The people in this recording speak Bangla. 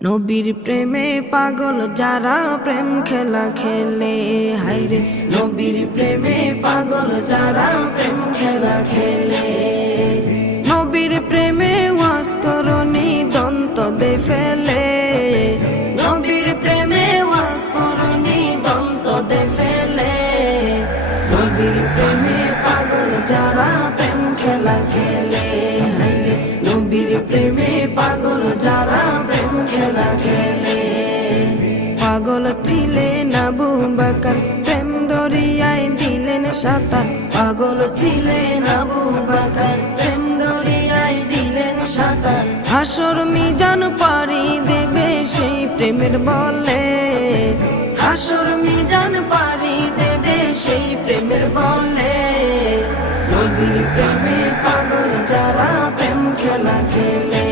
নবীর প্রেমে পাগল যারা প্রেম খেলা খেলে, হায়রে নবীর প্রেমে পাগল যারা প্রেম খেলা খেলে। নবীর প্রেমে ওয়াজ করনি দন্ত দে ফেলে, নবীর প্রেমে ওয়াজ করনি দন্ত দে ফেলে। নবীর প্রেমে পাগল যারা প্রেম খেলা খেলে, হায়রে নবীর প্রেমে পাগল যারা প্রেম খেলা খেলে। পাগল ছিলেন আবু বকর, প্রেম দরিয়ায় দিলেন সাঁতার। পাগল ছিলেন আবু বকর, প্রেম দরিয়ায় দিলেন সাঁতার। হাসর মিজান পারি দেবে সেই প্রেমের বলে, হাসর মিজান পারি দেবে সেই প্রেমের বলে। নবীর প্রেমে পাগল যারা প্রেম খেলা খেলে,